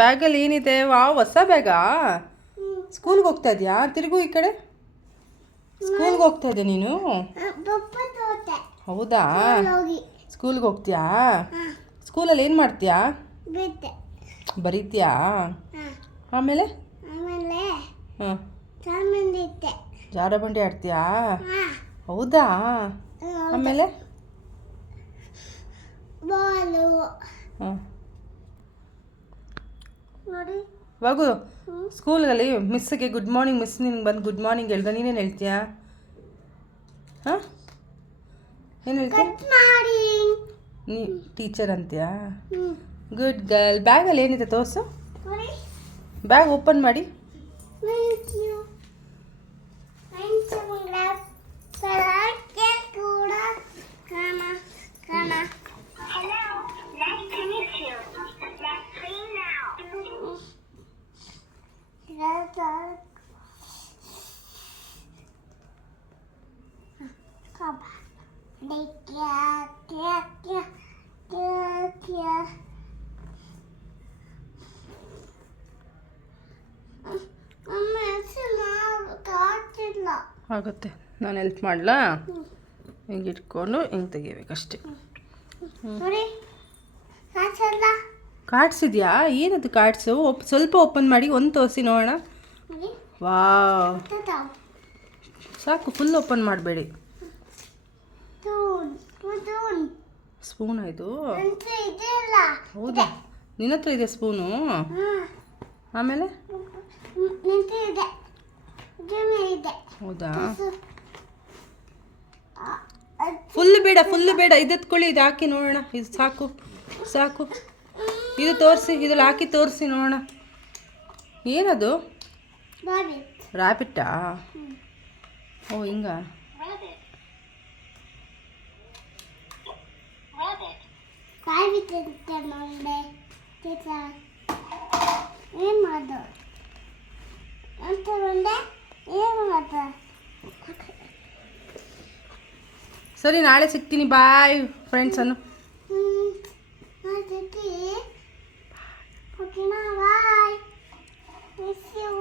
ಬ್ಯಾಗಲ್ಲಿ ಏನಿದೆ? ವಾವ್, ಹೊಸ ಬ್ಯಾಗಾ? ಸ್ಕೂಲ್ಗೆ ಹೋಗ್ತಾ ಇದೆಯಾ? ತಿರುಗು ಈ ಕಡೆ. ಸ್ಕೂಲ್ಗೆ ಹೋಗ್ತಾ ಇದೆಯಾ ನೀನು? ಹೌದಾ? ಸ್ಕೂಲ್ಗೆ ಹೋಗ್ತೀಯಾ? ಸ್ಕೂಲಲ್ಲಿ ಏನು ಮಾಡ್ತೀಯಾ? ಬರೀತೀಯಾ? ಆಮೇಲೆ ಹಾಂ, ಜಾರಬಂಡಿ ಆಡ್ತೀಯಾ? ಹೌದಾ? ಆಮೇಲೆ ಹಾಂ, ಇವಾಗೂ ಸ್ಕೂಲಲ್ಲಿ ಮಿಸ್ಸಿಗೆ ಗುಡ್ ಮಾರ್ನಿಂಗ್, ಮಿಸ್ ನಿನ್ಗೆ ಬಂದು ಗುಡ್ ಮಾರ್ನಿಂಗ್ ಹೇಳ್ದ, ನೀನೇನು ಹೇಳ್ತೀಯಾ? ಹಾಂ, ಏನು ಹೇಳ್ತೀಯ? ನೀ ಟೀಚರ್ ಅಂತೀಯಾ? Good girl. ಬ್ಯಾಗಲ್ಲಿ ಏನಿದೆ ತೋರಿಸು. ಬ್ಯಾಗ್ ಓಪನ್ ಮಾಡಿ. ಆಗುತ್ತೆ, ನಾನು ಹೆಲ್ಪ್ ಮಾಡಲಾ? ಹಿಂಗೆ ಇಟ್ಕೊಂಡು ಹಿಂಗೆ ತೆಗಿಬೇಕಷ್ಟೆ. ಕಾರ್ಡ್ಸ್ ಇದೆಯಾ? ಏನದು ಕಾರ್ಡ್ಸು? ಸ್ವಲ್ಪ ಓಪನ್ ಮಾಡಿ ಒಂದು ತೋರಿಸಿ ನೋಡೋಣ. ವಾವ್, ಸಾಕು, ಫುಲ್ ಓಪನ್ ಮಾಡಬೇಡಿ. ಸ್ಪೂನ್ ಇದು? ಹೌದಾ, ನಿನ್ನ ಹತ್ರ ಇದೆ ಸ್ಪೂನು? ಆಮೇಲೆ ಹೌದಾ? ಫುಲ್ ಬೇಡ, ಇದೆತ್ಕೊಳ್ಳಿ, ಇದು ಹಾಕಿ ನೋಡೋಣ. ಇದು ಸಾಕು ಸಾಕು, ಇದು ತೋರಿಸಿ, ಇದ್ರಲ್ಲಿ ಹಾಕಿ ತೋರಿಸಿ ನೋಡೋಣ. ಏನದು? ರ್ಯಾಬಿಟ್ಟಾ? ಓ, ಹಿಂಗ? ಸರಿ, ನಾಳೆ ಸಿಗ್ತೀನಿ. ಬಾಯ್ ಫ್ರೆಂಡ್ಸ್ ಅನ್ನು. Bye. Miss you.